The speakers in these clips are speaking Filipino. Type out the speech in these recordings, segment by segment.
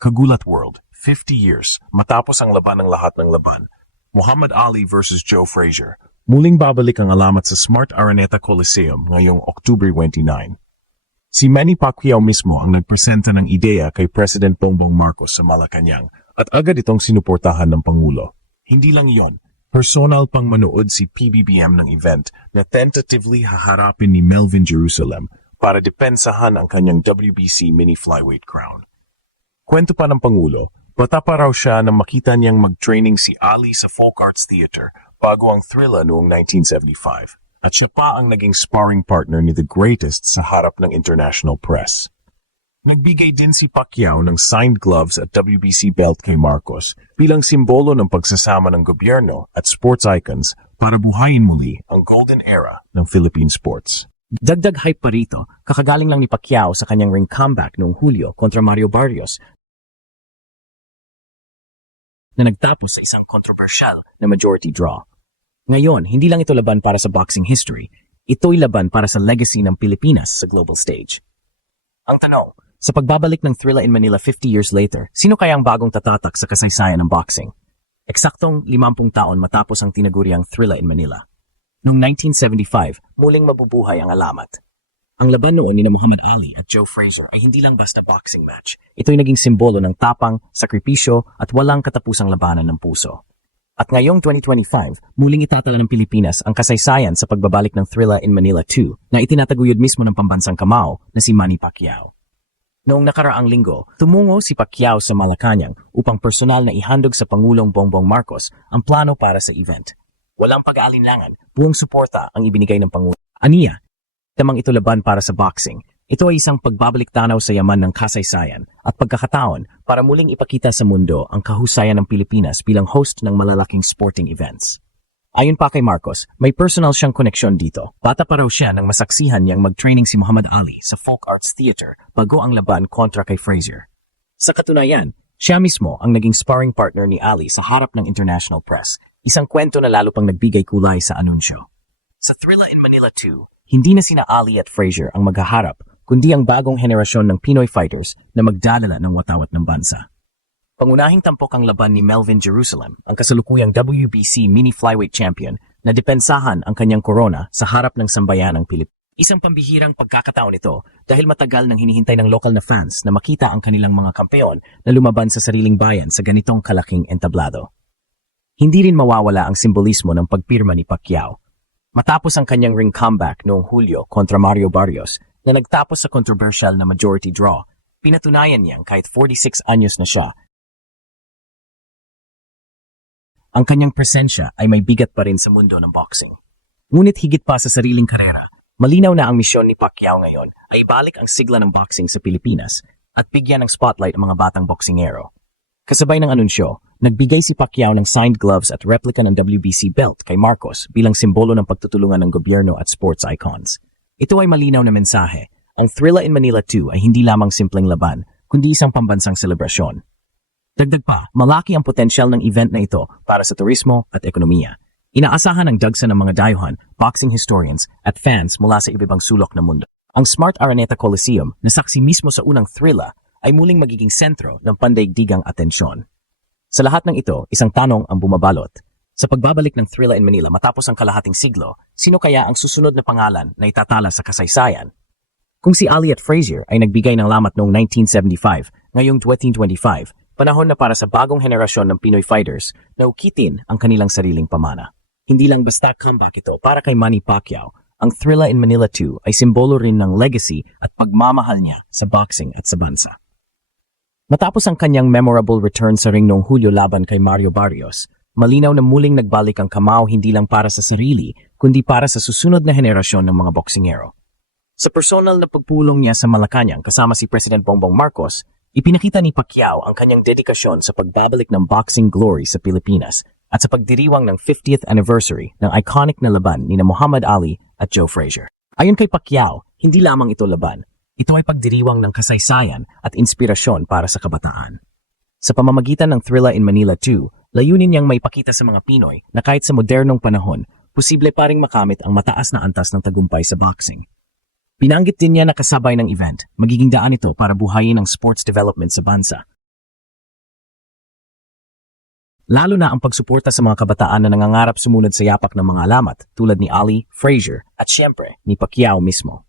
Kagulat World, 50 years, matapos ang laban ng lahat ng laban. Muhammad Ali versus Joe Frazier. Muling babalik ang alamat sa Smart Araneta Coliseum ngayong October 29. Si Manny Pacquiao mismo ang nagpresenta ng ideya kay President Bongbong Marcos sa Malacanang at agad itong sinuportahan ng Pangulo. Hindi lang iyon, personal pang manood si PBBM ng event na tentatively haharapin ni Melvin Jerusalem para depensahan ang kanyang WBC mini flyweight crown. Kwento pa ng Pangulo, bata pa raw siya nang makita niyang mag-training si Ali sa Folk Arts Theater bago ang Thrilla noong 1975. At siya pa ang naging sparring partner ni The Greatest sa harap ng international press. Nagbigay din si Pacquiao ng signed gloves at WBC belt kay Marcos bilang simbolo ng pagsasama ng gobyerno at sports icons para buhayin muli ang golden era ng Philippine sports. Dagdag hype pa rito, kakagaling lang ni Pacquiao sa kanyang ring comeback noong Hulyo kontra Mario Barrios na nagtapos sa isang controversial na majority draw. Ngayon, hindi lang ito laban para sa boxing history, ito'y laban para sa legacy ng Pilipinas sa global stage. Ang tanong, sa pagbabalik ng Thrilla in Manila 50 years later, sino kaya ang bagong tatatak sa kasaysayan ng boxing? Eksaktong 50 taon matapos ang tinaguriang Thrilla in Manila. Noong 1975, muling mabubuhay ang alamat. Ang laban noon ni Muhammad Ali at Joe Frazier ay hindi lang basta boxing match. Ito'y naging simbolo ng tapang, sakripisyo at walang katapusang labanan ng puso. At ngayong 2025, muling itatala ng Pilipinas ang kasaysayan sa pagbabalik ng Thrilla in Manila 2 na itinataguyod mismo ng pambansang kamao na si Manny Pacquiao. Noong nakaraang linggo, tumungo si Pacquiao sa Malacanang upang personal na ihandog sa Pangulong Bongbong Marcos ang plano para sa event. Walang pag-aalinlangan, buong suporta ang ibinigay ng Pangulo. Aniya, tamang ito laban para sa boxing. Ito ay isang pagbabalik tanaw sa yaman ng kasaysayan at pagkakataon para muling ipakita sa mundo ang kahusayan ng Pilipinas bilang host ng malalaking sporting events. Ayon pa kay Marcos, may personal siyang koneksyon dito. Bata pa raw siya nang masaksihan niyang mag-training si Muhammad Ali sa Folk Arts Theater bago ang laban kontra kay Frazier. Sa katunayan, siya mismo ang naging sparring partner ni Ali sa harap ng international press, isang kwento na lalo pang nagbigay kulay sa anunsyo. Sa Thrilla in Manila 2, hindi na sina Ali at Frazier ang maghaharap, kundi ang bagong henerasyon ng Pinoy fighters na magdadala ng watawat ng bansa. Pangunahing tampok ang laban ni Melvin Jerusalem, ang kasalukuyang WBC mini flyweight champion, na depensahan ang kanyang korona sa harap ng sambayanang Pilipinas. Isang pambihirang pagkakataon ito dahil matagal nang hinihintay ng lokal na fans na makita ang kanilang mga kampeon na lumaban sa sariling bayan sa ganitong kalaking entablado. Hindi rin mawawala ang simbolismo ng pagpirma ni Pacquiao. Matapos ang kanyang ring comeback noong Hulyo kontra Mario Barrios na nagtapos sa controversial na majority draw, pinatunayan niyang kahit 46 anyos na siya, ang kanyang presensya ay may bigat pa rin sa mundo ng boxing. Ngunit higit pa sa sariling karera, malinaw na ang misyon ni Pacquiao ngayon ay ibalik ang sigla ng boxing sa Pilipinas at bigyan ng spotlight ang mga batang boksingero. Kasabay ng anunsyo, nagbigay si Pacquiao ng signed gloves at replica ng WBC belt kay Marcos bilang simbolo ng pagtutulungan ng gobyerno at sports icons. Ito ay malinaw na mensahe. Ang Thrilla in Manila 2 ay hindi lamang simpleng laban, kundi isang pambansang selebrasyon. Dagdag pa, malaki ang potensyal ng event na ito para sa turismo at ekonomiya. Inaasahan ang dagsa ng mga dayuhan, boxing historians at fans mula sa iba't ibang sulok ng mundo. Ang Smart Araneta Coliseum na saksi mismo sa unang Thrilla ay muling magiging sentro ng pandaigdigang atensyon. Sa lahat ng ito, isang tanong ang bumabalot. Sa pagbabalik ng Thrilla in Manila matapos ang kalahating siglo, sino kaya ang susunod na pangalan na itatala sa kasaysayan? Kung si Ali at Frazier ay nagbigay ng lamat noong 1975, ngayong 2025, panahon na para sa bagong henerasyon ng Pinoy fighters na ukitin ang kanilang sariling pamana. Hindi lang basta comeback ito para kay Manny Pacquiao, ang Thrilla in Manila 2 ay simbolo rin ng legacy at pagmamahal niya sa boxing at sa bansa. Matapos ang kanyang memorable return sa ring noong Hulyo laban kay Mario Barrios, malinaw na muling nagbalik ang kamao hindi lang para sa sarili, kundi para sa susunod na henerasyon ng mga boksingero. Sa personal na pagpulong niya sa Malacanang kasama si President Bongbong Marcos, ipinakita ni Pacquiao ang kanyang dedikasyon sa pagbabalik ng boxing glory sa Pilipinas at sa pagdiriwang ng 50th anniversary ng iconic na laban ni Muhammad Ali at Joe Frazier. Ayon kay Pacquiao, hindi lamang ito laban, ito ay pagdiriwang ng kasaysayan at inspirasyon para sa kabataan. Sa pamamagitan ng Thrilla in Manila 2, layunin niyang maipakita sa mga Pinoy na kahit sa modernong panahon, posible pa ring makamit ang mataas na antas ng tagumpay sa boxing. Binanggit din niya na kasabay ng event, magiging daan ito para buhayin ang sports development sa bansa. lalo na ang pagsuporta sa mga kabataan na nangangarap sumunod sa yapak ng mga alamat tulad ni Ali, Frazier at syempre ni Pacquiao mismo.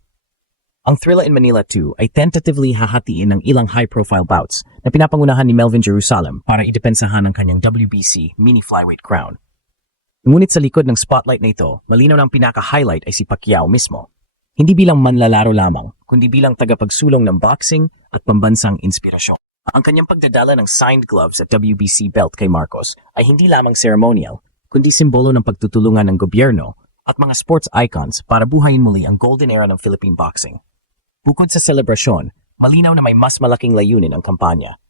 Ang Thrilla in Manila 2 ay tentatively hahatiin ng ilang high-profile bouts na pinapangunahan ni Melvin Jerusalem para idepensahan ang kanyang WBC mini flyweight crown. Ngunit sa likod ng spotlight na ito, malinaw na ang pinaka-highlight ay si Pacquiao mismo. Hindi bilang manlalaro lamang, kundi bilang tagapagsulong ng boxing at pambansang inspirasyon. Ang kanyang pagdadala ng signed gloves at WBC belt kay Marcos ay hindi lamang ceremonial, kundi simbolo ng pagtutulungan ng gobyerno at mga sports icons para buhayin muli ang golden era ng Philippine boxing. Bukod sa selebrasyon, malinaw na may mas malaking layunin ang kampanya.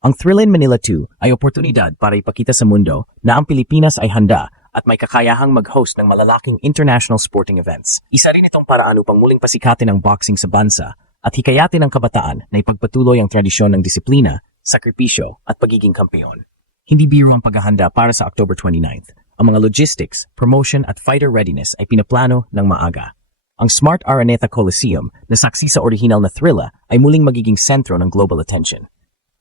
Ang Thrilla in Manila 2 ay oportunidad para ipakita sa mundo na ang Pilipinas ay handa at may kakayahang mag-host ng malalaking international sporting events. Isa rin itong paraan upang muling pasikatin ang boxing sa bansa at hikayatin ang kabataan na ipagpatuloy ang tradisyon ng disiplina, sakripisyo at pagiging kampeon. Hindi biro ang paghahanda para sa October 29th. Ang mga logistics, promotion at fighter readiness ay pinaplano ng maaga. Ang Smart Araneta Coliseum na saksi sa orihinal na Thrilla ay muling magiging sentro ng global attention.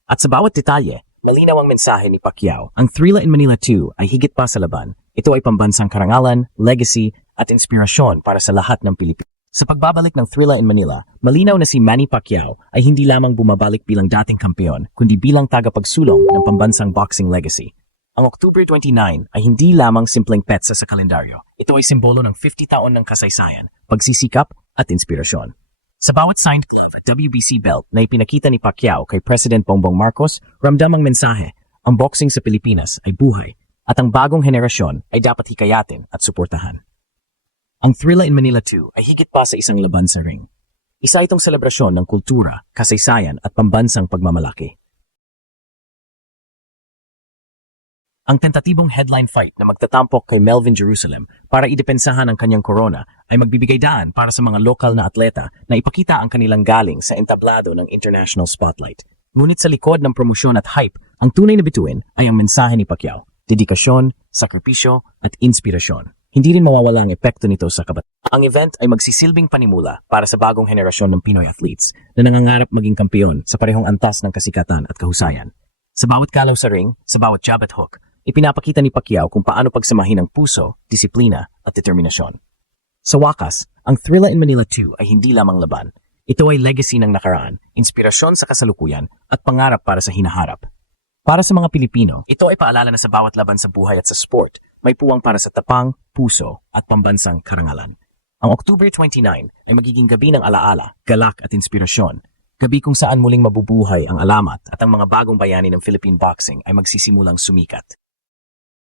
At sa bawat detalye, malinaw ang mensahe ni Pacquiao. Ang Thrilla in Manila 2 ay higit pa sa laban. Ito ay pambansang karangalan, legacy at inspirasyon para sa lahat ng Pilipino. Sa pagbabalik ng Thrilla in Manila, malinaw na si Manny Pacquiao ay hindi lamang bumabalik bilang dating kampeon, kundi bilang tagapagsulong ng pambansang boxing legacy. Ang October 29 ay hindi lamang simpleng petsa sa kalendaryo. Ito ay simbolo ng 50 taon ng kasaysayan, pagsisikap at inspirasyon. Sa bawat signed glove at WBC belt na ipinakita ni Pacquiao kay President Bongbong Marcos, ramdam ang mensahe, ang boxing sa Pilipinas ay buhay at ang bagong henerasyon ay dapat hikayatin at suportahan. Ang Thrilla in Manila 2 ay higit pa sa isang laban sa ring. Isa itong selebrasyon ng kultura, kasaysayan at pambansang pagmamalaki. Ang tentatibong headline fight na magtatampok kay Melvin Jerusalem para idepensahan ang kanyang korona ay magbibigay daan para sa mga lokal na atleta na ipakita ang kanilang galing sa entablado ng international spotlight. Ngunit sa likod ng promosyon at hype, ang tunay na bituin ay ang mensahe ni Pacquiao, dedikasyon, sakripisyo at inspirasyon. Hindi rin mawawala ang epekto nito sa kabataan. Ang event ay magsisilbing panimula para sa bagong henerasyon ng Pinoy athletes na nangangarap maging kampeon sa parehong antas ng kasikatan at kahusayan. Sa bawat kalaw sa ring, sa bawat jab at hook, ipinapakita ni Pacquiao kung paano pagsamahin ang puso, disiplina at determinasyon. Sa wakas, ang Thrilla in Manila 2 ay hindi lamang laban. Ito ay legacy ng nakaraan, inspirasyon sa kasalukuyan at pangarap para sa hinaharap. Para sa mga Pilipino, ito ay paalala na sa bawat laban sa buhay at sa sport, may puwang para sa tapang, puso at pambansang karangalan. Ang October 29 ay magiging gabi ng alaala, galak at inspirasyon. Gabi kung saan muling mabubuhay ang alamat at ang mga bagong bayani ng Philippine boxing ay magsisimulang sumikat.